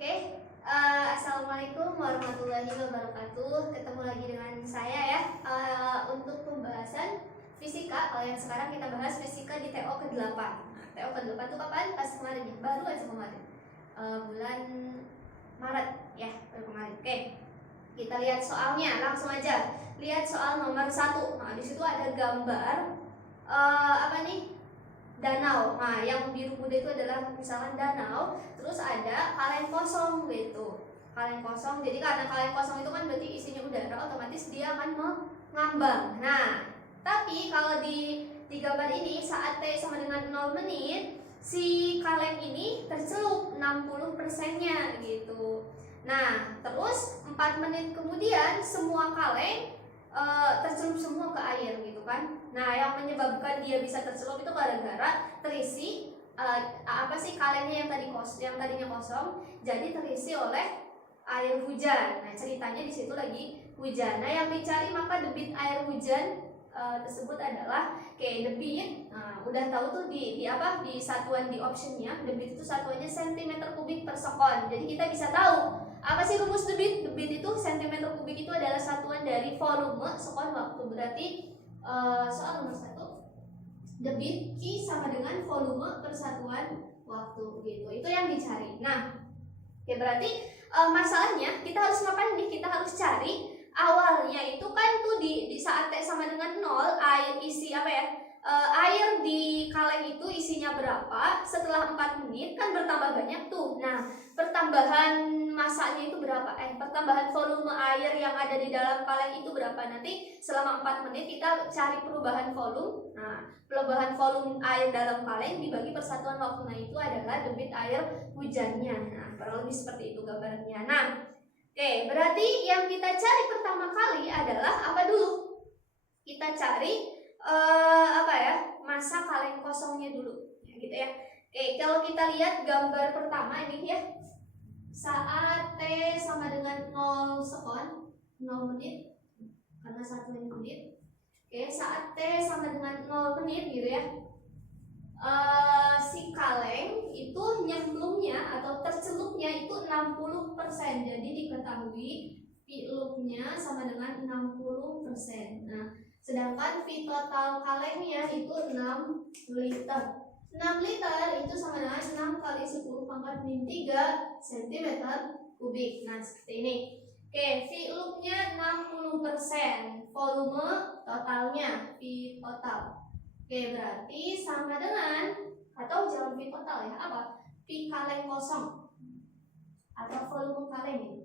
Assalamualaikum warahmatullahi wabarakatuh. Ketemu lagi dengan saya ya untuk pembahasan fisika. Kalau yang sekarang kita bahas fisika di TO ke-8. Nah, TO ke-8 itu kapan? Pas kemarin ya, baru aja kemarin, bulan Maret ya, baru kemarin. Oke, kita lihat soalnya, langsung aja. Lihat soal nomor 1. Nah, di situ ada gambar apa nih? Danau. Nah, yang biru muda itu adalah misalkan danau, terus ada kaleng kosong gitu. Kaleng kosong. Jadi karena kaleng kosong itu kan berarti isinya udara, otomatis dia akan mengambang. Nah, tapi kalau di gambar ini saat T sama dengan 0 menit, si kaleng ini tercelup 60%-nya gitu. Nah, terus 4 menit kemudian semua kaleng tercelup semua ke air gitu kan. Nah, yang menyebabkan dia bisa tercelup itu gara-gara terisi kalengnya yang tadinya kosong jadi terisi oleh air hujan. Nah, ceritanya di situ lagi hujan. Nah, yang dicari maka debit air hujan tersebut adalah debit. Nah, udah tahu tuh di satuan di optionnya, debit itu satuannya cm kubik per sekon. Jadi kita bisa tahu apa sih rumus debit? Debit itu cm kubik itu adalah satuan dari volume sekon waktu. Berarti soal nomor 1, debit Q sama dengan volume per satuan waktu gitu. Itu yang dicari. Nah, berarti masalahnya kita harus ngapain nih? Kita harus cari awalnya itu kan tuh di saat T sama dengan 0, air isi air di kaleng itu isinya berapa setelah 4 menit kan bertambah banyak tuh. Nah, pertambahan masanya itu berapa? Pertambahan volume air yang ada di dalam kaleng itu berapa? Nanti selama 4 menit kita cari perubahan volume. Nah, perubahan volume air dalam kaleng dibagi persatuan waktu. Nah, itu adalah debit air hujannya. Nah, kurang lebih seperti itu gambarnya. Nah, berarti yang kita cari pertama kali adalah apa dulu? Kita cari masa kaleng kosongnya dulu, ya, gitu ya. Kalau kita lihat gambar pertama ini ya, saat T sama dengan 0 sekon, 0 menit, karena 1 menit. Saat T sama dengan 0 menit gitu ya, si kaleng itu nyemplungnya atau tercelupnya itu 60%. Jadi diketahui V loop-nya sama dengan 60%. Nah, sedangkan V total kalengnya itu 6 liter. 6 liter itu sama dengan 6 kali 10 pangkat min 3 cm kubik. Nah, seperti ini. V loop-nya 60%, volume totalnya V total. Berarti sama dengan, atau jangan V total ya, apa? V kaleng kosong atau volume kaleng ini.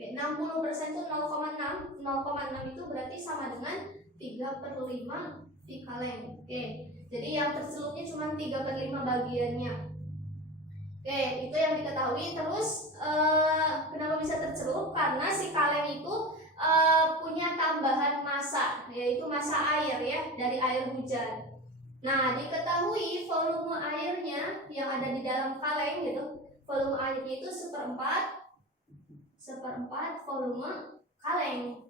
60% itu 0,6. 0,6 itu berarti sama dengan 3/5 V kaleng. Jadi yang tercelupnya cuma 3/5 bagiannya. Itu yang diketahui. Terus kenapa bisa tercelup? Karena si kaleng itu punya tambahan massa, yaitu massa air ya, dari air hujan. Nah, diketahui volume airnya yang ada di dalam kaleng gitu, volume airnya itu seperempat volume kaleng.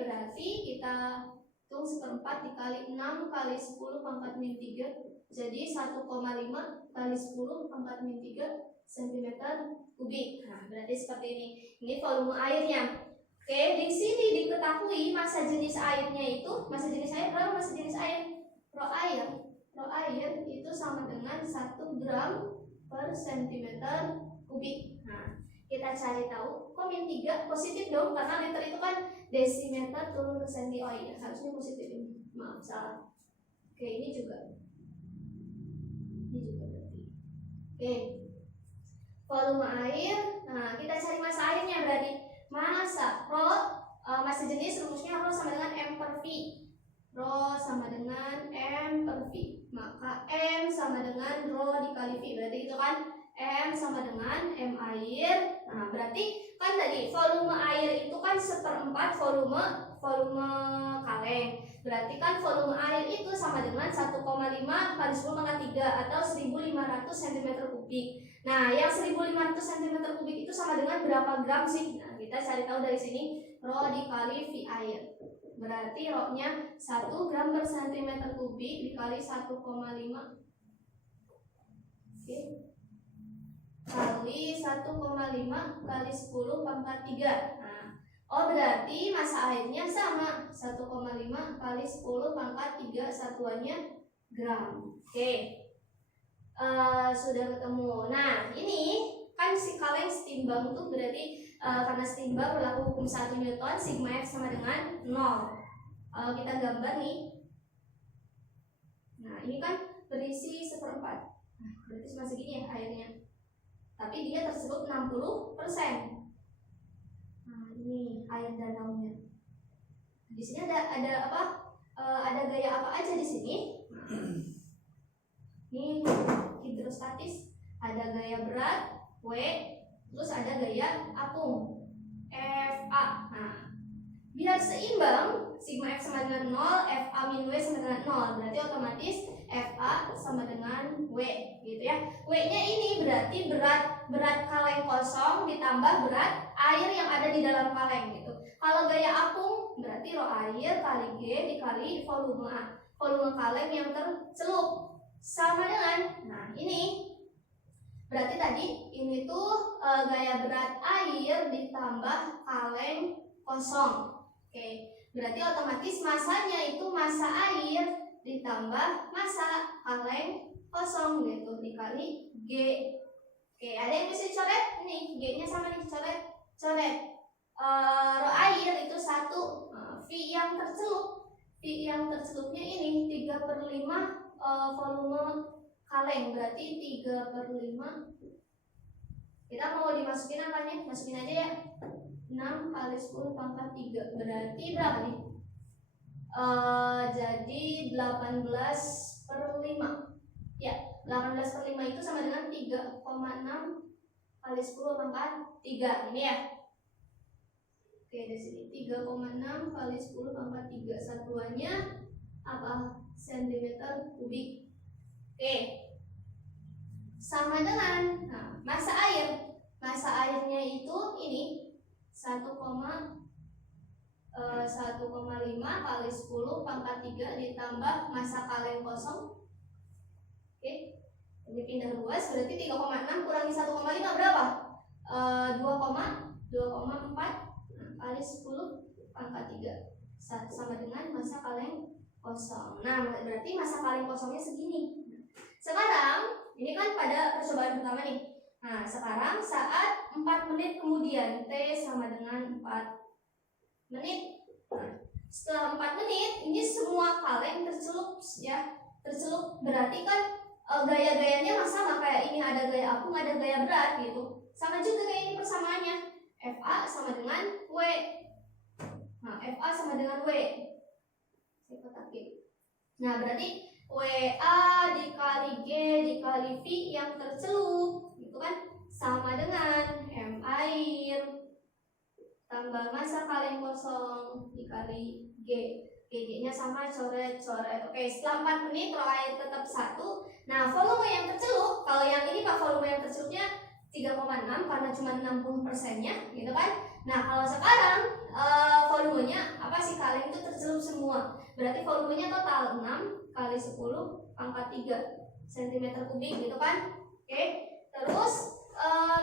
Berarti kita hitung seperempat dikali 6 kali 10 pangkat min 3, jadi 1,5 kali 10 pangkat min 3 cm kubik. Nah, berarti seperti ini. Ini volume airnya. Di sini diketahui massa jenis airnya itu, massa jenis air berapa? Massa jenis air Rho air itu sama dengan 1 gram per cm kubik. Nah, kita cari tahu, kok min 3 positif dong, karena liter itu kan desimeter turun ke senti. Oh iya, harusnya positif ini. Maaf, salah. Ini juga berarti. Volume air. Nah, kita cari massa airnya berarti massa massa jenis rumusnya Rho sama dengan M per V. Rho sama dengan M per V. Maka M sama dengan Rho dikali V. Berarti itu kan M sama dengan M air. Nah, berarti kan tadi volume air itu kan seperempat volume kaleng. Berarti kan volume air itu sama dengan 1,5 kali 10 pangkat 3 atau 1500 cm kubik. Nah, yang 1500 cm kubik itu sama dengan berapa gram sih? Nah, kita cari tahu dari sini, Rho dikali V air. Berarti Rho-nya 1 gram per cm kubik dikali 1,5. kali 1,5 kali 10 pangkat 3. Nah, oh berarti massa airnya sama 1,5 kali 10 pangkat 3 satuannya gram. Oke. Sudah ketemu. Nah, ini kan si kaleng setimbang tuh berarti karena setimbang berlaku hukum 1 Newton, sigma F sama dengan 0. Kita gambar nih. Nah, ini kan berisi 1/4. Nah, berarti cuma segini ya airnya. Tapi dia tersulut 60%. Nah, ini air danaunya. Di sini ada apa? Ada gaya apa aja di sini? Ini hidrostatis, ada gaya berat W, terus ada gaya apung FA. Nah, biar seimbang, sigma F sama dengan 0, FA min W sama dengan 0. Berarti otomatis FA sama dengan W, gitu ya. W-nya ini berarti berat kaleng kosong ditambah berat air yang ada di dalam kaleng gitu. Kalau gaya apung berarti rho air kali G dikali volume kaleng yang tercelup sama dengan, nah ini berarti tadi ini tuh gaya berat air ditambah kaleng kosong. Oke, berarti otomatis masanya itu massa air ditambah massa kaleng kosong gitu dikali G. Oke, ada yang bisa coret nih, G-nya sama nih, coret. Rho air itu 1, V yang tercelupnya ini 3/5 volume kaleng, berarti 3/5. Kita mau dimasukin apanya? Masukin aja ya. 6 kali 10 pangkat 3 berarti berapa nih? Jadi 18/5. Ya, 18/5 itu sama dengan 3,6 kali 10 pangkat 3. Ini ya. Oke, di sini 3,6 kali 10 pangkat 3 satuannya apa? Sentimeter kubik. Oke. Sama dengan massa airnya itu ini 1,5 kali 10 pangkat 3 ditambah massa kaleng kosong. Oke. Ini pindah luas berarti 3,6 kurangi 1,5 berapa? 2,4 kali 10 pangkat 3 sama dengan massa kaleng kosong. Nah, berarti massa kaleng kosongnya segini. Sekarang, ini kan pada percobaan pertama nih. Nah, sekarang saat 4 menit kemudian, T sama dengan 4 menit. Nah, setelah 4 menit, ini semua kaleng tercelup ya. Tercelup berarti kan gaya-gayanya sama kayak ini, ada gaya apung, ada gaya berat gitu. Sama juga kayak ini persamaannya. FA sama dengan W. Nah, FA sama dengan W. Nah, berarti WA dikali G dikali V yang tercelup itu kan sama dengan M air tambah massa kaleng kosong dikali G. G-nya sama, coret. Oke, setelah 4 menit rho air tetap 1. Nah, volume yang tercelup, kalau yang ini Pak volume yang tercelupnya 3,6 karena cuma 60%-nya gitu kan. Nah, kalau sekarang volumenya apa sih kaleng itu tercelup semua. Berarti volumenya total 6 kali 10 pangkat 3 cm kubik gitu kan. Oke. Terus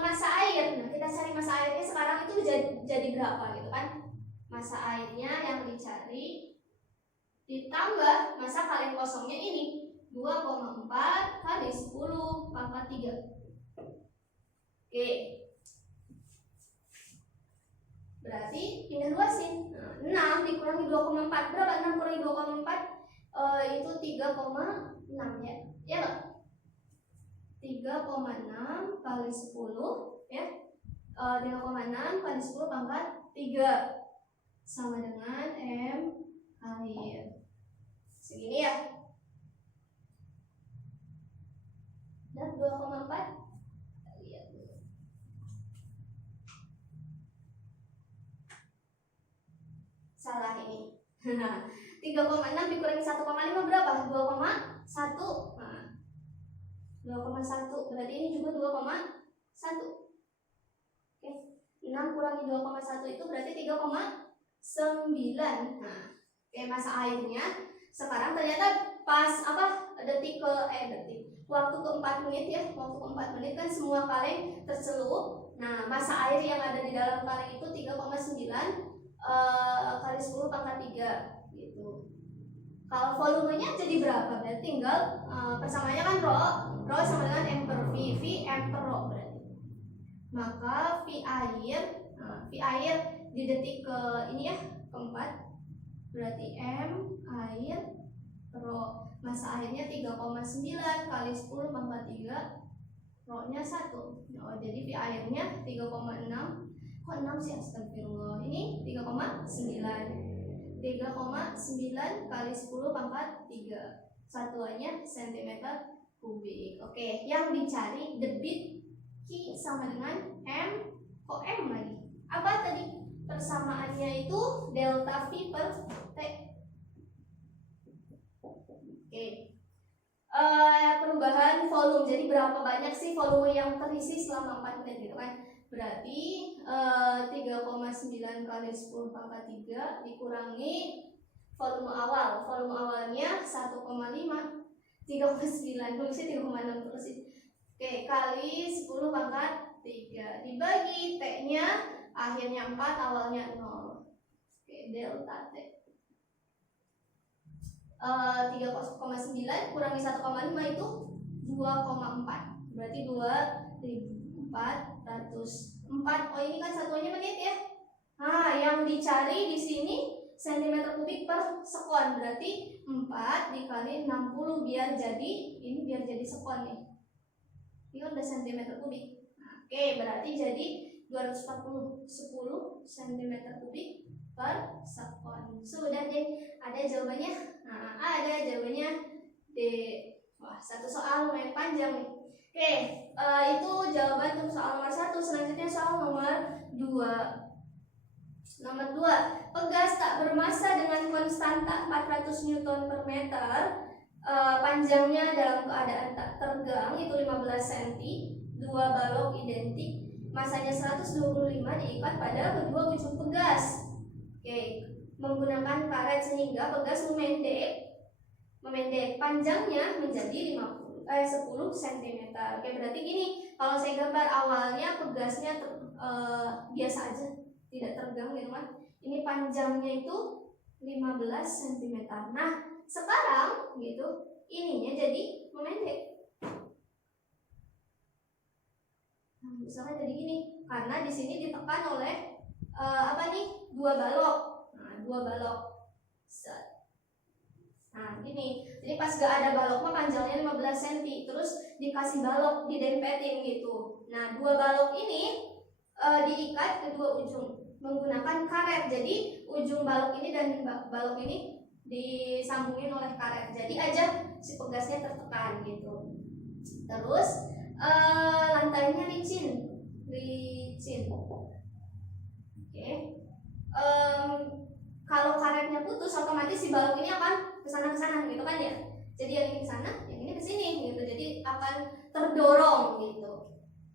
massa air. Nah, kita cari massa airnya sekarang itu jadi berapa gitu kan. Massa airnya yang dicari ditambah massa kaleng kosongnya ini 2,4 kali 10 pangkat 3. Oke. Berarti pindah luasin. 6 dikurangi 2,4 berapa? 6 kurangi 2,4 itu 3,6 ya. Ya enggak? 3,6 kali 10 ya. 3,6 kali 10 pangkat 3 sama dengan M air. Segini ya. Dan 2,4 salah ini. 3,6 dikurangi 1,5 berapa? 2,1. Nah, 2,1 berarti ini juga 2,1. Oke. 6 kurangi 2,1 itu berarti 3,9. Nah, oke, massa airnya sekarang ternyata pas apa? waktu ke 4 menit ya, waktu ke 4 menit kan semua kaleng tercelup. Nah, massa air yang ada di dalam kaleng itu 3,9 kali 10 pangkat 3 gitu. Kalau volumenya jadi berapa? Berarti tinggal persamaannya kan rho sama dengan M per V M per rho berarti. Maka V air di detik ke ini ya, keempat, berarti M air per rho. Massa airnya 3,9 kali 10 pangkat 3, rho-nya 1. Oh, jadi V airnya 3,6. Kok 6 sih, astagfirullah. Ini 3,9 kali 10 pangkat 3. Satuannya cm kubik. Oke, yang dicari debit Q sama dengan M. Kok M lagi? Apa tadi? Persamaannya itu delta V per T. Oke. Perubahan volume. Jadi berapa banyak sih volume yang terisi selama 4 menit gitu kan? Berarti 3,9 kali 10 pangkat 3 dikurangi volume awal. Volume awalnya 1,5. 3,9 tulisnya 3,6 terus sih. Oke, kali 10 pangkat 3 dibagi T-nya akhirnya 4, awalnya 0. Oke, delta T 3,9 kurangi 1,5 itu 2,4. Berarti 2.404. Oh, ini kan satuannya menit ya. Nah, yang dicari di sini cm kubik per sekon. Berarti 4 dikali 60 biar jadi sekon nih. Ini udah cm kubik. Nah, oke, berarti jadi 240 10 cm kubik per sekon. Sudah deh, ada jawabannya. Nah, ada jawabannya D. Wah, satu soal lumayan panjang nih. Oke, itu jawaban untuk soal nomor 1. Selanjutnya soal nomor 2. Nomor 2, pegas tak bermassa dengan konstanta 400 Newton per meter, panjangnya dalam keadaan tak tergang itu 15 cm, dua balok identik, masanya 125 diikat pada kedua ujung pegas. Oke, menggunakan karet sehingga pegas memendek panjangnya menjadi 10 cm. Oke, berarti gini, kalau saya gambar awalnya pegasnya biasa aja, tidak tergang gitu kan. Ini panjangnya itu 15 cm. Nah, sekarang gitu, ininya jadi memendek. Nah, misalnya jadi gini, karena di sini ditekan oleh dua balok. Nah, dua balok. Nah, gini. Jadi pas gak ada balok mah panjangnya 15 cm, terus dikasih balok didempetin gitu. Nah, dua balok ini diikat kedua ujung menggunakan karet. Jadi ujung balok ini dan balok ini disambungin oleh karet. Jadi aja si pegasnya tertekan gitu. Terus lantainya licin. Oke. Kalau karetnya putus, otomatis si balok ini akan kesana gitu kan ya. Jadi yang ini kesana, yang ini kesini gitu. Jadi akan terdorong gitu.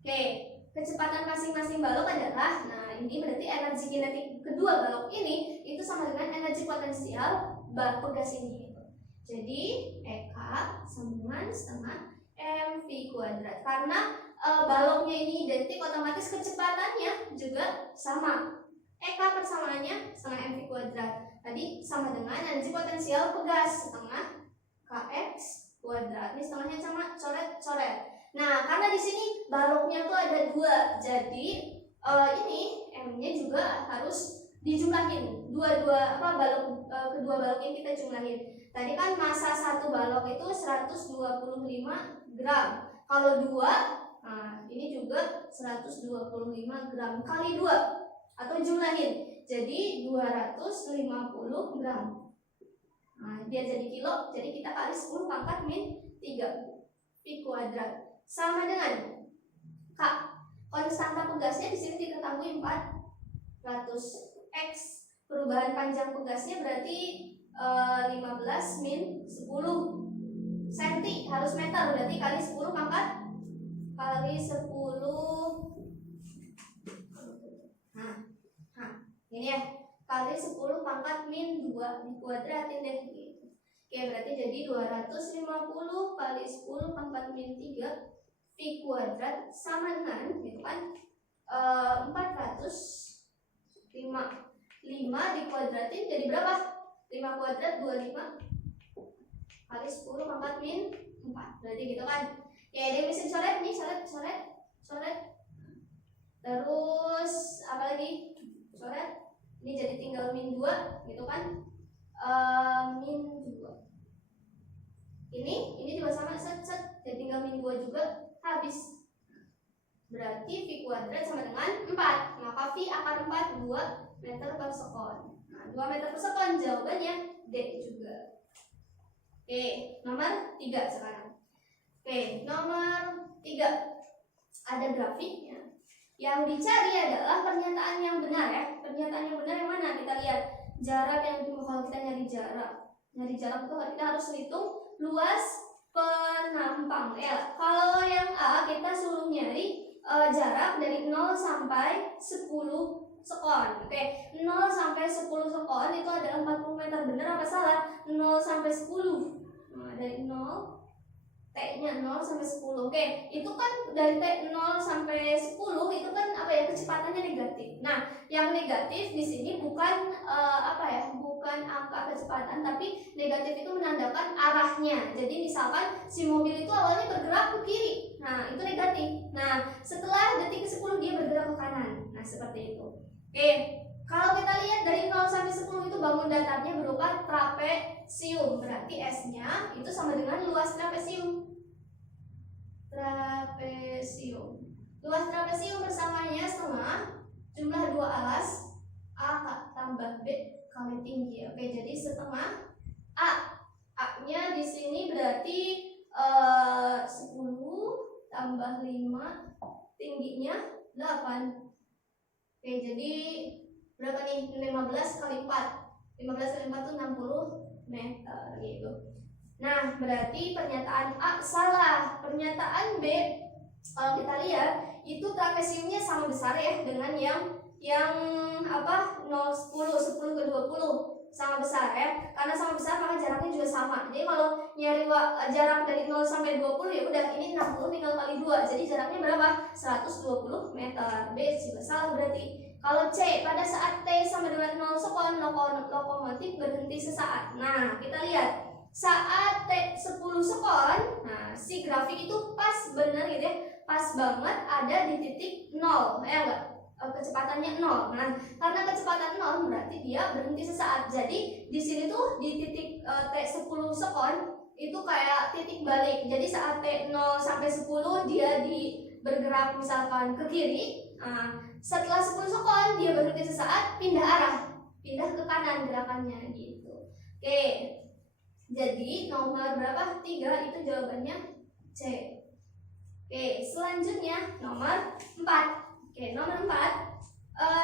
Oke. Kecepatan masing-masing balok adalah, nah ini berarti energi kinetik kedua balok ini itu sama dengan energi potensial pegas ini gitu. Jadi EK sama dengan setengah mv kuadrat. Karena baloknya ini identik, otomatis kecepatannya juga sama. EK persamaannya setengah mv kuadrat. Tadi sama dengan energi potensial pegas setengah kx kuadrat. Ini setengahnya sama coret. Nah, karena di sini baloknya tuh ada dua, jadi ini M-nya juga harus dijumlahin. Kedua balok ini kita jumlahin. Tadi kan massa satu balok itu 125 gram. Kalau dua, nah ini juga 125 gram kali 2 atau jumlahin. Jadi 250 gram. Nah, dia jadi kilo, jadi kita kali 10 pangkat min 3 pi kuadrat. Sama dengan K. Konstanta pegasnya di sini diketahui 400 X. Perubahan panjang pegasnya berarti 15 min 10 cm harus meter, berarti kali 10 pangkat kali 10. Nah, ini ya, kali 10 pangkat min 2 dikuadratin deh gitu. Oke, berarti jadi 250 kali 10 pangkat min 3 V kuadrat sama dengan gitu kan 5 dikuadratin jadi berapa? 5 kuadrat 25 kali 10 pangkat min 4. Berarti gitu kan. Oke, dia bisa coret nih, coret. Terus apa lagi? Coret. Ini jadi tinggal min 2 gitu kan. Min 2. Ini juga sama set. Jadi tinggal min 2 juga habis. Berarti V kuadrat sama dengan 4. Maka V akar 4 2 meter per sekon. Nah, 2 meter per sekon jawabannya D juga. Oke, nomor 3 sekarang. Oke, nomor 3. Ada grafiknya. Yang dicari adalah pernyataan yang benar ya. Pernyataan yang benar yang mana? Kita lihat jarak yang kalau kita nyari jarak. Nyari jarak itu kita harus hitung luas penampang ya. Kalau yang A kita suruh nyari jarak dari 0 sampai 10 sekon. Oke, 0 sampai 10 sekon itu adalah 40 meter. Benar apa salah? 0 sampai 10. Nah, dari 0 T-nya 0 sampai 10. Oke, itu kan dari T 0 sampai 10 itu kan apa ya? Kecepatannya negatif. Nah, yang negatif di sini bukan bukan angka kecepatan, tapi negatif itu menandakan arahnya. Jadi misalkan si mobil itu awalnya bergerak ke kiri. Nah, itu negatif. Nah, setelah detik ke-10 dia bergerak ke kanan. Nah, seperti itu. Oke, kalau kita lihat dari 0 sampai 10 itu bangun datarnya berupa trapesium. Berarti S-nya itu sama dengan luas trapesium. Luas trapesium bersamanya setengah jumlah 2 alas A tambah B kali tinggi. Oke, jadi setengah A. A-nya di sini berarti 10 tambah 5 tingginya 8. Oke, jadi berapa nih? 15 kali 4. 15 kali 4 itu 60 meter gitu. Nah, berarti pernyataan A salah. Pernyataan B kalau kita lihat itu trapesiumnya sama besar ya dengan yang 0 10 10 ke 20 sama besar ya. Karena sama besar maka jaraknya juga sama. Jadi kalau nyari jarak dari 0 sampai 20 ya udah ini 60 tinggal kali 2. Jadi jaraknya berapa? 120 meter. B juga salah berarti. Kalau C pada saat T sama dengan 0 sekon lokomotif berhenti sesaat. Nah, kita lihat saat T 10 sekon, nah si grafik itu pas bener gitu ya, pas banget ada di titik 0 ya enggak? Kecepatannya 0. Nah, karena kecepatan 0 berarti dia berhenti sesaat. Jadi di sini tuh di titik T 10 sekon itu kayak titik balik. Jadi saat T 0 sampai 10 dia bergerak misalkan ke kiri. Nah, setelah 10 sekon dia berhenti sesaat, pindah arah, pindah ke kanan gerakannya gitu. Oke. Jadi nomor berapa? 3 itu jawabannya C. Oke, selanjutnya nomor 4. Oke, nomor 4.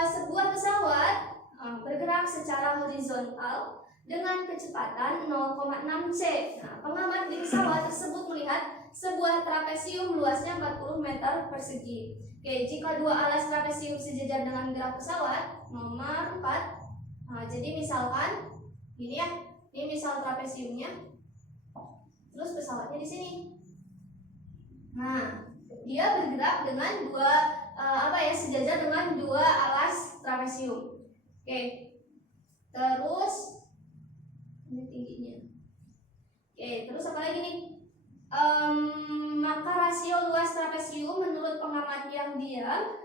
Sebuah pesawat bergerak secara horizontal dengan kecepatan 0,6 C. Nah, pengamat di pesawat tersebut melihat sebuah trapesium luasnya 40 meter persegi. Oke, jika dua alas trapesium sejajar dengan gerak pesawat, nomor 4. Jadi misalkan ini ya. Ini misal trapesiumnya, terus pesawatnya di sini. Nah, dia bergerak dengan sejajar dengan 2 alas trapesium. Oke, terus ini tingginya. Oke, terus apa lagi nih? Maka rasio luas trapesium menurut pengamat yang diam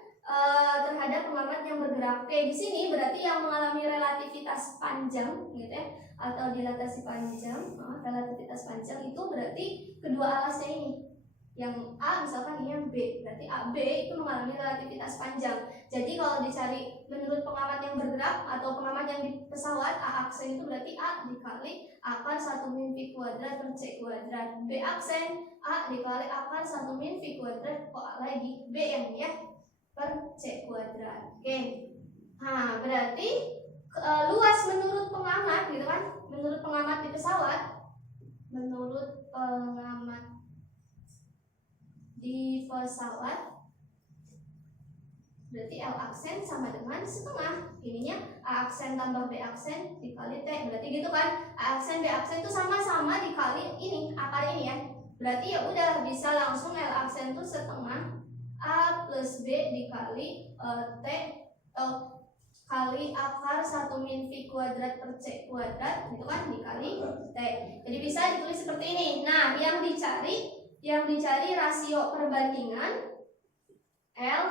terhadap pengamat yang bergerak. Oke, di sini berarti yang mengalami relativitas panjang, gitu ya. Atau dilatasi panjang, relativitas panjang itu berarti kedua alasnya ini. Yang A misalkan ini yang B, berarti AB itu mengalami relativitas panjang. Jadi kalau dicari menurut pengamat yang bergerak atau pengamat yang di pesawat, A aksen itu berarti A dikali akar 1 min V kuadrat per C kuadrat. B aksen A dikali akar 1 min V kuadrat lagi B yang ini ya per C kuadrat. Oke. Nah, berarti luas menurut pengamat gitu kan, menurut pengamat di pesawat, Berarti L aksen sama dengan setengah. Ininya A aksen tambah B aksen dikali T. Berarti gitu kan? A aksen B aksen itu sama-sama dikali ini, akar ini ya. Berarti ya udah bisa langsung L aksen itu setengah A plus B dikali T kali akar 1 min V kuadrat per C kuadrat itu kan dikali T. Jadi bisa ditulis seperti ini. Nah, yang dicari rasio perbandingan L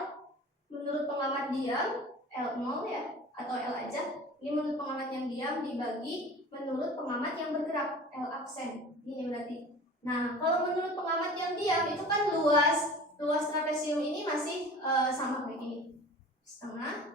menurut pengamat diam L0 ya, atau L aja. Ini menurut pengamat yang diam dibagi menurut pengamat yang bergerak L aksen. Ini berarti. Nah, kalau menurut pengamat yang diam itu kan luas trapesium ini masih sama kayak gini. Setengah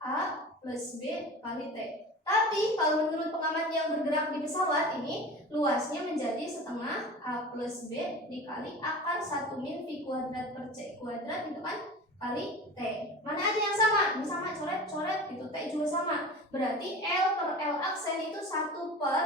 A plus B kali T. Tapi kalau menurut pengamat yang bergerak di pesawat ini luasnya menjadi setengah A plus B dikali akar 1 min V kuadrat per C kuadrat itu kan kali T. Mana ada yang sama? Ini sama, coret itu T juga sama. Berarti L per L aksen itu 1 per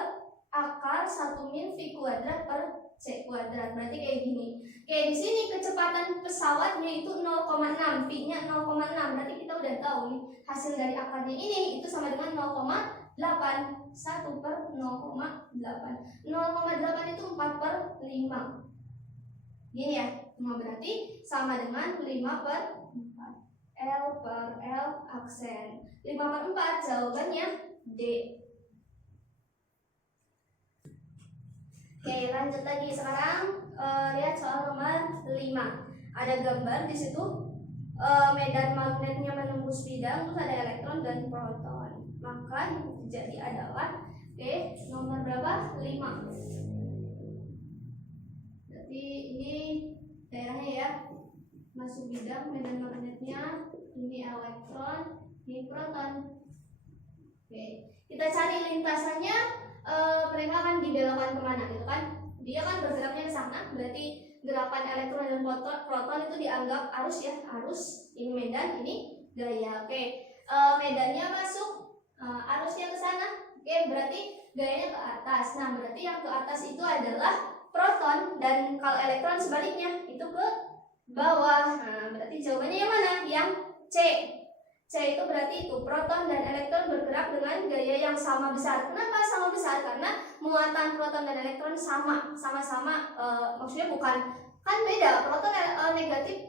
akar 1 min V kuadrat per C kuadrat. Berarti kayak gini. Kayak di sini kecepatan pesawatnya itu 0,6, V-nya 0,6. Berarti kita udah tahu nih hasil dari akarnya ini itu sama dengan 0,8. 1 per 0,8. 0,8 itu 4 per 5. Gini ya. Berarti sama dengan 5 per 4. L per L aksen. 5 per 4 jawabannya D. Oke, lanjut lagi. Sekarang lihat soal nomor 5. Ada gambar di situ medan magnetnya menembus bidang, terus ada elektron dan proton. Maka yang terjadi adalah nomor berapa? 5. Berarti ini daerahnya ya. Masuk bidang medan magnetnya, ini elektron, ini proton. Oke, kita cari lintasannya. Mereka akan dibelokkan kemana gitu kan? Dia kan bergeraknya ke sana, berarti gerakan elektron dan proton itu dianggap arus ya, arus. Ini medan, ini gaya. Oke, medannya masuk, arusnya ke sana. Oke, berarti gayanya ke atas. Nah, berarti yang ke atas itu adalah proton, dan kalau elektron sebaliknya itu ke bawah. Nah, berarti jawabannya yang mana? Yang C. C itu berarti itu proton dan elektron bergerak dengan gaya yang sama besar. Kenapa sama besar? Karena muatan proton dan elektron sama-sama maksudnya bukan, kan beda, proton negatif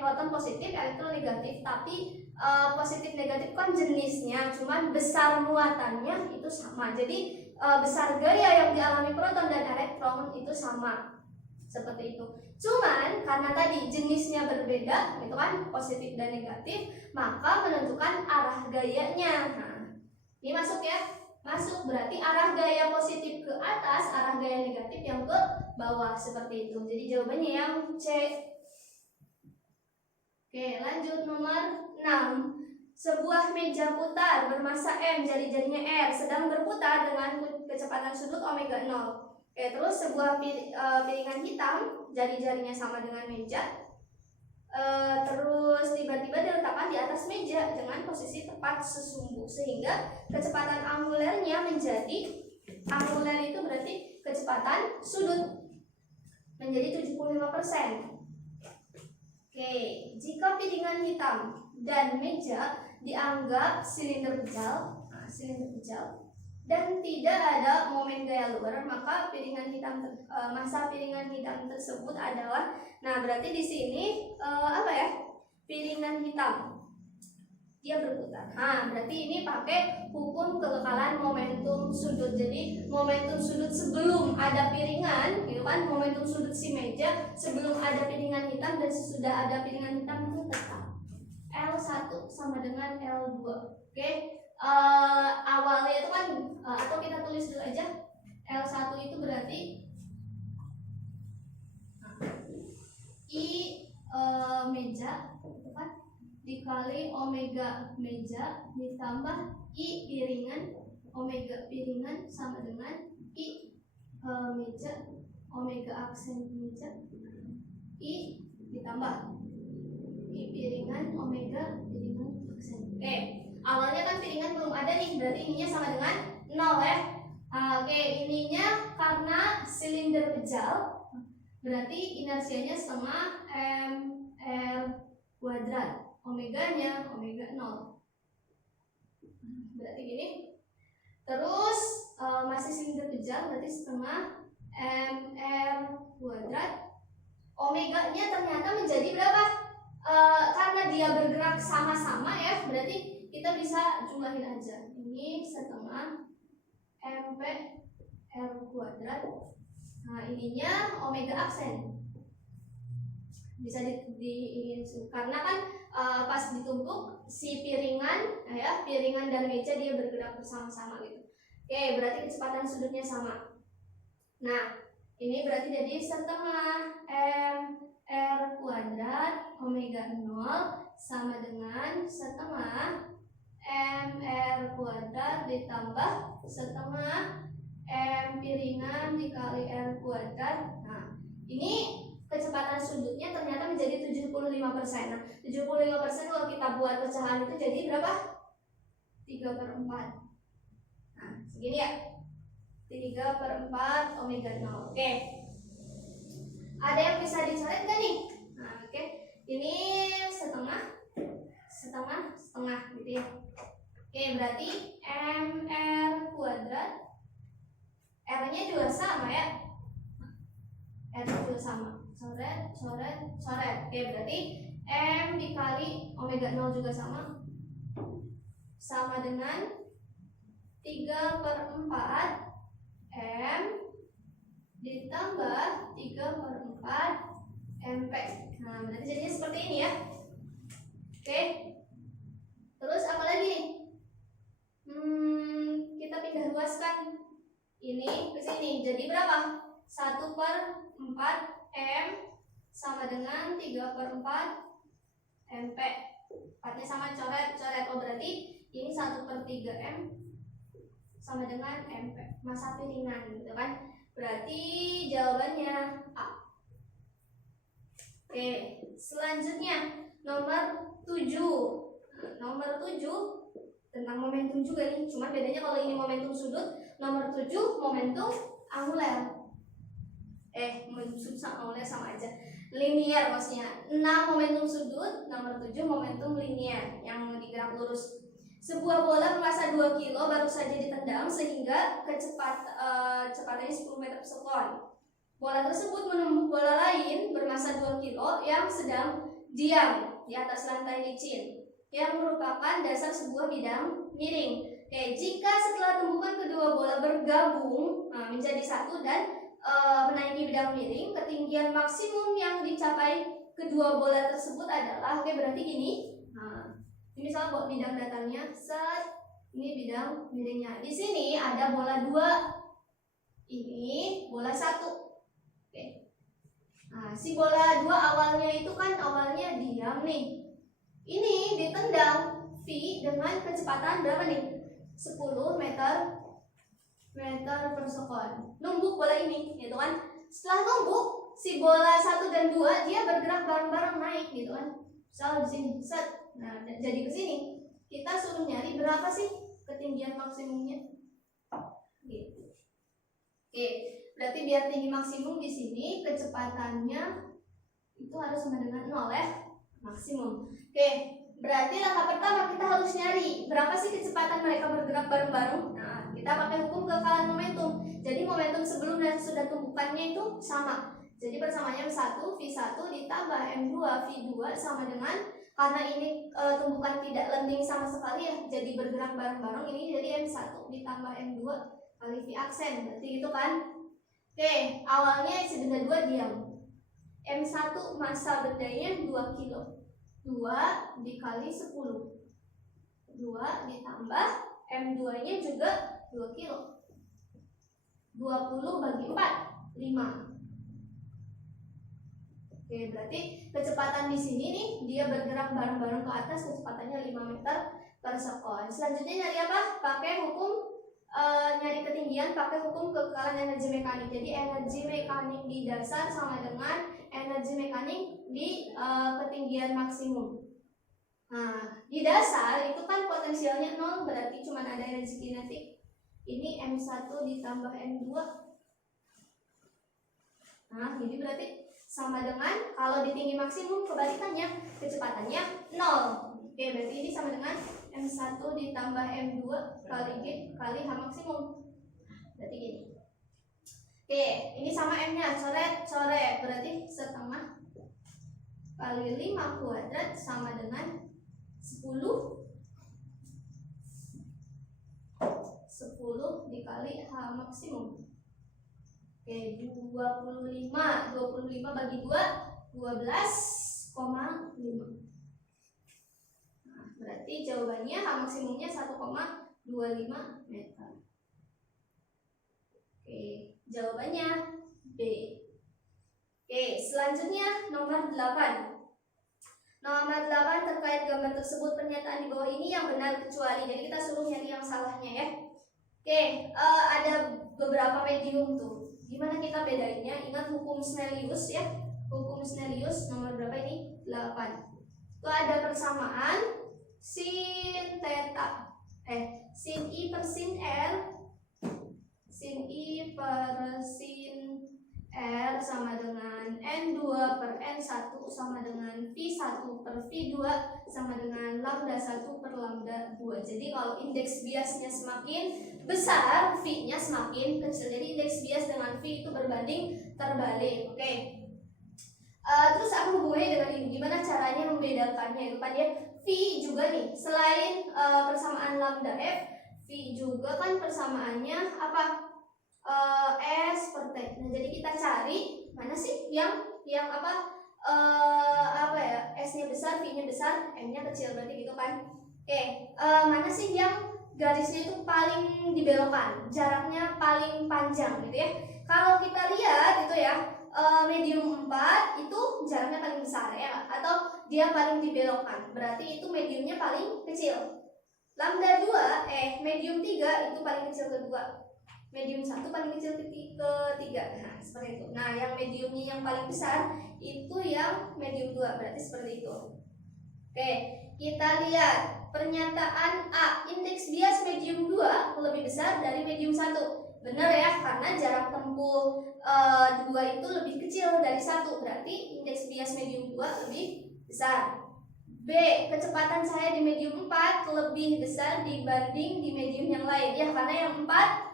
proton positif, elektron negatif, tapi positif negatif kan jenisnya, cuman besar muatannya itu sama. Jadi besar gaya yang dialami proton dan elektron itu sama. Seperti itu. Cuman karena tadi jenisnya berbeda, itu kan positif dan negatif, maka menentukan arah gayanya. Nah, ini masuk ya, masuk berarti arah gaya positif ke atas, arah gaya negatif yang ke bawah seperti itu. Jadi jawabannya yang C. Oke, lanjut nomor 6. Sebuah meja putar bermassa M, jari-jarinya R, sedang berputar dengan kecepatan sudut omega 0. Oke, terus sebuah piringan hitam, jari-jarinya sama dengan meja, terus tiba-tiba diletakkan di atas meja dengan posisi tepat sesumbu, sehingga kecepatan angulernya menjadi, anguler itu berarti kecepatan sudut, menjadi 75%. Oke, jika piringan hitam dan meja dianggap silinder pejal, dan tidak ada momen gaya luar, maka piringan hitam massa piringan hitam tersebut adalah, nah berarti di sini apa ya, piringan hitam dia berputar. Nah berarti ini pakai hukum kekekalan momentum sudut. Jadi momentum sudut sebelum ada piringan, gitu kan, momentum sudut si meja sebelum ada piringan hitam dan sesudah ada piringan hitam itu tetap L1 sama dengan L2. Oke. Awalnya itu kan atau kita tulis dulu aja, L1 itu berarti I meja itu kan dikali omega meja ditambah I piringan, omega piringan sama dengan I meja, omega aksen meja, I ditambah I piringan, omega piringan aksen. Oke. Awalnya kan piringan belum ada nih, berarti ininya sama dengan 0 ya. Oke, ininya karena silinder pejal, berarti inersianya setengah ml kuadrat. omeganya omega 0. Berarti gini. Terus masih silinder kejang, berarti setengah mr kuadrat. Omeganya ternyata menjadi berapa? Karena dia bergerak sama-sama ya, berarti kita bisa jumlahin aja. Ini setengah mp r kuadrat. Nah ininya omega absen. Bisa karena kan pas ditumpuk si piringan ya, piringan dan meja dia bergerak bersama-sama gitu. Oke, berarti kecepatan sudutnya sama. Nah, ini berarti jadi setengah mr kuadrat omega 0 sama dengan setengah mr kuadrat ditambah setengah m piringan dikali r kuadrat. Nah, ini kecepatan sudutnya ternyata menjadi 75%. Nah, 75% kalau kita buat pecahan itu jadi berapa? 3/4. Nah, segini ya. 3/4 omega 0. Oke. Ada yang bisa dicoret nggak nih? Nah, oke. Ini setengah gitu ya. Oke, berarti mr kuadrat r-nya juga sama ya. R juga sama. Coret. Oke, berarti m dikali omega 0 juga sama dengan 3/4 m ditambah 3/4 mp. Nah, berarti jadinya seperti ini ya. Oke. Terus apa lagi nih? Kita pindah luaskan ini ke sini. Jadi berapa? 1/4 m sama dengan 3/4 mp. 4-nya sama, coret. Oh, berarti ini 1/3 m sama dengan mp, massa piringan gitu kan. Berarti jawabannya A. Oke, selanjutnya nomor 7. Nomor 7 tentang momentum juga nih. Cuma bedanya kalau ini momentum sudut, nomor 7 momentum angular. Momentum sudut sama angular sama aja. Linier maksudnya. 6 momentum sudut, nomor 7 momentum linier yang digerak lurus. Sebuah bola bermassa 2 kilo baru saja ditendang sehingga kecepatannya 10 meter per sekon. Bola tersebut menembus bola lain bermassa 2 kilo yang sedang diam di atas lantai licin, yang merupakan dasar sebuah bidang miring. Oke, jika setelah tumbukan kedua bola bergabung menjadi satu dan menaiki bidang miring, ketinggian maksimum yang dicapai kedua bola tersebut adalah, oke berarti gini. Ini misalnya buat bidang datarnya, ini bidang miringnya. Di sini ada bola 2, ini bola 1. Oke. Nah, si bola 2 awalnya itu kan awalnya diam nih. Ini ditendang V dengan kecepatan berapa nih? 10 meter per sekon. Numbuk bola ini, gitu kan? Setelah numbuk, si bola 1 dan 2 dia bergerak bareng-bareng naik, gitu kan? Misalnya di sini, set. Nah, jadi ke sini kita suruh nyari berapa sih ketinggian maksimumnya. Gitu. Oke, berarti biar tinggi maksimum di sini kecepatannya itu harus sama dengan 0 ya, maksimum. Oke, berarti langkah pertama kita harus nyari berapa sih kecepatan mereka bergerak bareng-bareng. Nah, kita pakai hukum kekalan momentum. Jadi momentum sebelum dan sesudah tumpukannya itu sama. Jadi persamaannya M1 V1 ditambah M2 V2 sama dengan, karena ini tumpukan tidak landing sama sekali ya, jadi bergerak bareng-bareng, ini jadi M1 ditambah M2 kali V aksen, berarti gitu kan. Oke, awalnya si benda 2 diam. M1 massa bendanya 2 kilo. 2 dikali 10. 2 ditambah M2 nya juga 2 kilo. 20 bagi 4, 5. Oke, berarti kecepatan di sini nih dia bergerak bareng-bareng ke atas, kecepatannya 5 meter per sekon. Selanjutnya nyari apa? Pakai hukum nyari ketinggian pakai hukum kekekalan energi mekanik. Jadi energi mekanik di dasar sama dengan energi mekanik di ketinggian maksimum. Nah, di dasar itu kan potensialnya 0, berarti cuma ada energi kinetik. Ini M1 ditambah M2. Nah, jadi berarti sama dengan, kalau di tinggi maksimum kebalikannya, kecepatannya 0. Oke, berarti ini sama dengan M1 ditambah M2 kali G kali H maksimum. Berarti gini. Oke, ini sama M-nya, coret. Berarti setengah kali 5 kuadrat sama dengan 10 dikali H maksimum. Oke, 25 bagi 2, 12,5. Nah, berarti jawabannya H maksimumnya 1,25 meter. Oke, jawabannya B. Oke, selanjutnya nomor 8. Nomor 8 terkait gambar tersebut, pernyataan di bawah ini yang benar kecuali. Jadi kita suruh nyari yang salahnya ya. Oke, ada beberapa medium tuh. Gimana kita bedainnya? Ingat hukum Snellius ya. Hukum Snellius nomor berapa ini? 8. Itu ada persamaan sin theta. Sin I per sin R. Sin I per sin R sama dengan N2 per N1 sama dengan V1 per V2 sama dengan lambda 1 per lambda 2. Jadi kalau indeks biasnya semakin besar, V-nya semakin kecil. Jadi indeks bias dengan V itu berbanding terbalik. Oke. Terus aku hubungannya dengan ini. Gimana caranya membedakannya? Itu kan ya, V juga nih, selain persamaan lambda F, V juga kan persamaannya apa? S per T. Nah, jadi kita cari mana sih yang apa ya, S-nya besar, V-nya besar, M-nya kecil, berarti gitu kan. Oke, mana sih yang garisnya itu paling dibelokkan, jaraknya paling panjang gitu ya. Kalau kita lihat itu ya, medium 4 itu jaraknya paling besar ya, atau dia paling dibelokkan, berarti itu mediumnya paling kecil. Lambda 2, medium 3 itu paling kecil kedua. Medium 1 paling kecil ketiga. Nah, seperti itu. Nah, yang mediumnya yang paling besar itu yang medium 2, berarti seperti itu. Oke, kita lihat pernyataan A, indeks bias medium 2 lebih besar dari medium 1. Benar ya, karena jarak tempuh 2 itu lebih kecil dari 1, berarti indeks bias medium 2 lebih besar. B, kecepatan cahaya di medium 4 lebih besar dibanding di medium yang lain. Ya, karena yang 4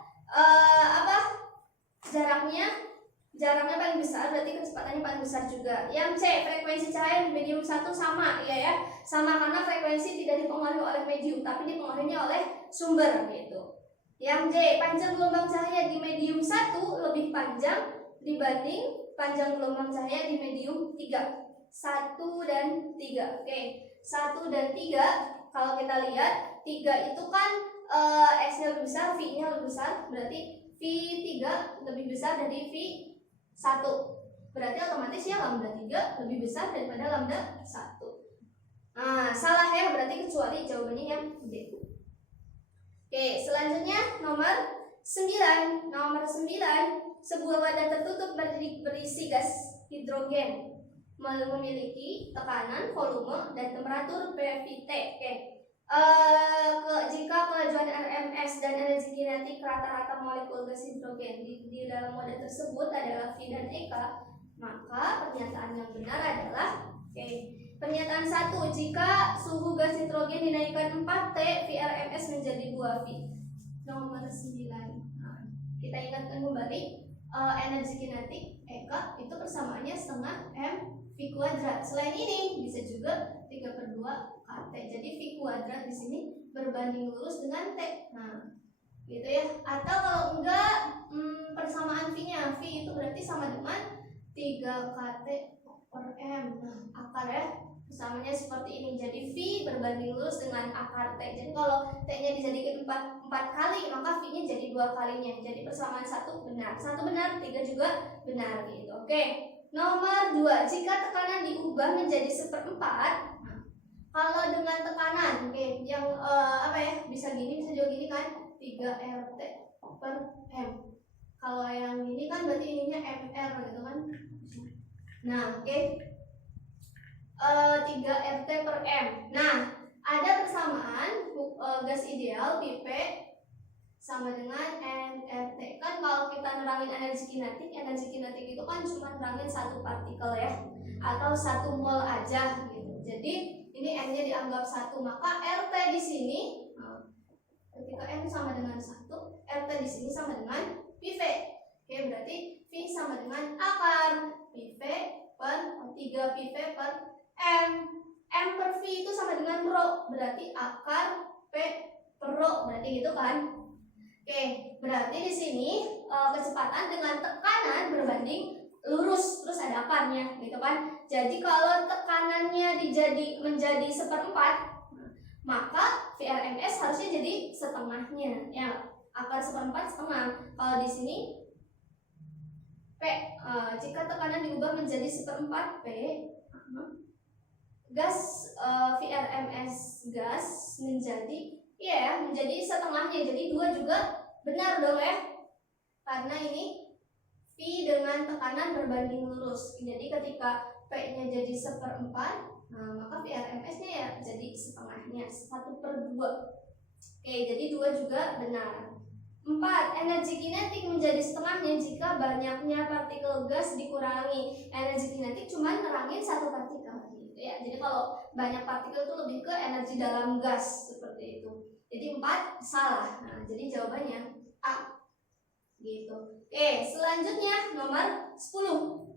jaraknya paling besar, berarti kecepatannya paling besar juga. Yang C, frekuensi cahaya di medium 1 sama, ya, sama karena frekuensi tidak dipengaruhi oleh medium, tapi dipengaruhi oleh sumber gitu. Yang D, panjang gelombang cahaya di medium 1 lebih panjang dibanding panjang gelombang cahaya di medium 3. 1 dan 3. Oke, 1 dan 3 kalau kita lihat 3 itu kan S-nya lebih besar, V-nya lebih besar, berarti V3 lebih besar dari V1. Berarti otomatis ya lambda 3 lebih besar daripada lambda 1. Nah, salah ya, berarti kecuali jawabannya yang D. Oke, selanjutnya nomor 9. Nomor 9, sebuah wadah tertutup berisi gas hidrogen memiliki tekanan, volume, dan temperatur PVT. Oke. Jika kelajuan RMS dan energi kinetik rata-rata molekul gas hidrogen di dalam wadah tersebut adalah V dan EK, maka pernyataan yang benar adalah pernyataan 1, jika suhu gas hidrogen dinaikkan 4T, VRMS menjadi 2V. Nomor 9. Nah, kita ingatkan kembali, energi kinetik EK itu persamaannya setengah M V kuadrat. Selain ini bisa juga 3/2 KT. Jadi V kuadrat di sini berbanding lurus dengan T. Nah, gitu ya. Atau kalau enggak persamaan V-nya, V itu berarti sama dengan 3KT per M. Nah, akar ya. Persamanya seperti ini. Jadi V berbanding lurus dengan akar T. Jadi kalau T-nya dijadikan 4 kali, maka V-nya jadi 2 kalinya. Jadi persamaan 1 benar. 1 benar, 3 juga benar gitu. Oke. Nomor 2, jika tekanan diubah menjadi 1/4, nah, kalau dengan tekanan, yang bisa gini, bisa juga gini kan, 3 RT per M. Kalau yang ini kan berarti ininya MR gitu kan. Nah, 3 RT per M. Nah, ada persamaan gas ideal pipe sama dengan nRT. Kan kalau kita nerangin energi kinetik itu kan cuma nerangin satu partikel ya, atau satu mol aja gitu. Jadi ini N-nya dianggap 1, maka RT di sini ketika N sama dengan 1, RT di sini sama dengan PV. Oke, berarti V sama dengan akar PV per 3 PV per M. M per V itu sama dengan rho, berarti akar P per rho, berarti gitu kan. Oke, berarti di sini kecepatan dengan tekanan berbanding lurus, terus ada akarnya gitu kan. Jadi kalau tekanannya menjadi 1/4, maka VRMS harusnya jadi setengahnya ya. Akar 1/4 setengah. Kalau di sini P, jika tekanan diubah menjadi 1/4 P, gas VRMS gas menjadi setengahnya. Jadi 2 juga benar dong ya, karena ini V dengan tekanan berbanding lurus. Jadi ketika P-nya jadi 1/4, maka VRMS-nya ya jadi setengahnya, 1/2. Oke, jadi 2 juga benar. 4. Energi kinetik menjadi setengahnya jika banyaknya partikel gas dikurangi. Energi kinetik cuma nerangin satu partikel gitu ya. Jadi kalau banyak partikel itu lebih ke energi dalam gas seperti itu. Jadi 4 salah. Nah, jadi jawabannya A. Gitu. Oke, selanjutnya nomor 10.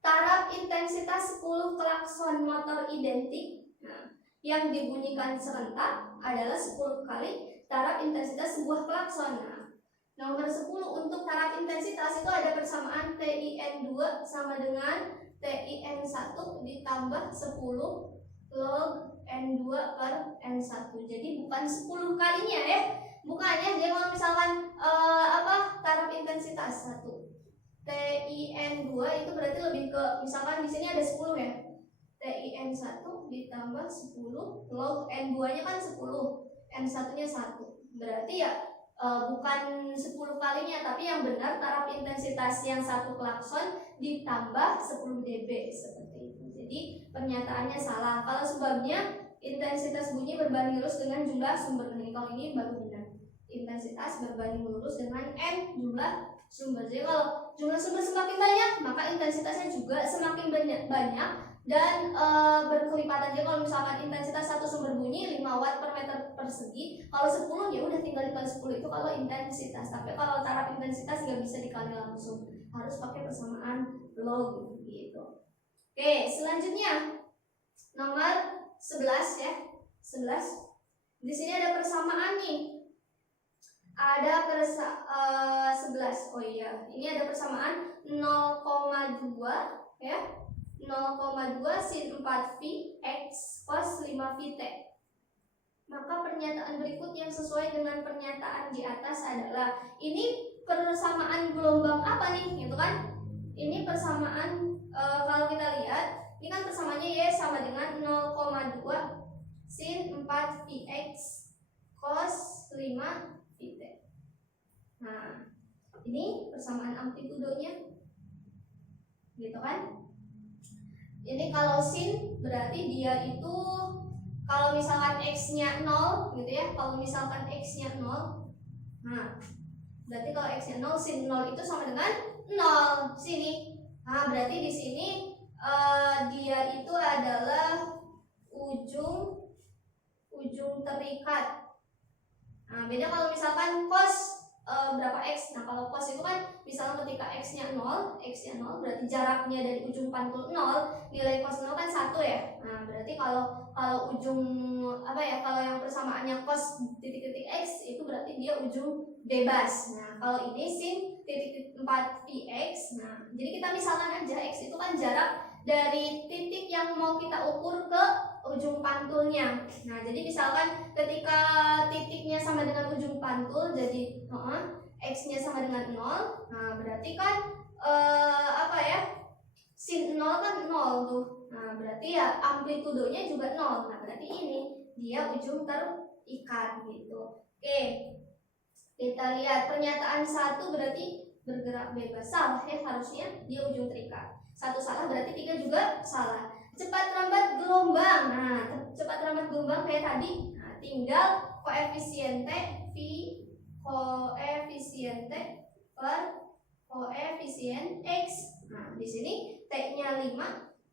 Taraf intensitas 10 klakson motor identik yang dibunyikan serentak adalah 10 kali taraf intensitas sebuah klakson. Nomor 10 untuk taraf intensitas itu ada persamaan TIN2 sama dengan TIN1 ditambah 10 log N2 per N1. Jadi bukan 10 kalinya ya. Bukannya dia kalau misalkan taraf intensitas 1 TIN2 itu berarti lebih ke, misalkan di sini ada 10 ya. TIN1 ditambah 10 log N2-nya kan 10, N1-nya 1. Berarti ya bukan 10 kalinya, tapi yang benar taraf intensitas yang 1 klakson ditambah 10 dB seperti itu. Jadi pernyataannya salah. Kalau sebabnya intensitas bunyi berbanding lurus dengan jumlah sumber. Kalau ini baru benar. Intensitas berbanding lurus dengan N jumlah sumber. Jadi kalau jumlah sumber semakin banyak, maka intensitasnya juga semakin banyak dan berkelipatan. Jadi kalau misalkan intensitas satu sumber bunyi 5 watt per meter persegi, kalau 10 ya udah tinggal dikali 10, itu kalau intensitas. Tapi kalau taraf intensitas nggak bisa dikali langsung, harus pakai persamaan log gitu. Oke, selanjutnya nomor 11 ya. 11. Di sini ada persamaan nih. Ada 11. Oh iya, ini ada persamaan 0,2 ya. 0,2 sin 4V X cos 5VT. Maka pernyataan berikut yang sesuai dengan pernyataan di atas adalah, ini persamaan gelombang apa nih gitu kan. Ini persamaan kalau kita lihat, ini kan persamaannya Y sama dengan 0,2 sin 4VX cos 5VT. Nah, ini persamaan amplitudonya gitu kan. Ini kalau sin berarti dia itu, kalau misalkan X-nya 0 gitu ya, kalau misalkan X-nya 0, nah berarti kalau X-nya 0, sin 0 itu sama dengan 0 sini. Nah berarti di sini dia itu adalah ujung terikat. Nah beda kalau misalkan cos berapa X. Nah kalau cos itu kan misalnya ketika X-nya 0 berarti jaraknya dari ujung pantul 0, nilai cos 0 kan 1 ya. Nah berarti kalau ujung kalau yang persamaannya cos titik-titik X itu berarti dia ujung bebas. Nah kalau ini sin titik 4VX. Nah jadi kita misalkan aja X itu kan jarak dari titik yang mau kita ukur ke ujung pantulnya. Nah jadi misalkan ketika titiknya sama dengan ujung pantul, jadi X-nya sama dengan 0. Nah berarti kan sin 0 kan 0 tuh. Nah berarti ya amplitudonya juga 0. Nah berarti ini dia ujung terikat gitu. Oke, kita lihat pernyataan 1 berarti bergerak bebas. Salah ya, harusnya dia ujung terikat. 1 salah berarti 3 juga salah. Cepat lambat gelombang. Nah cepat lambat gelombang kayak tadi. Nah tinggal koefisien T, V, koefisien T per koefisien X. Nah, di sini T-nya 5,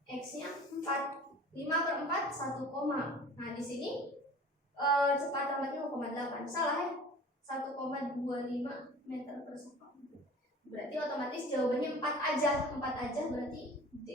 X-nya 4. 5 per 4 1, nah di sini cepat lambatnya 0,8. Salah ya. 1,25 meter per second. Berarti otomatis jawabannya 4 aja berarti D.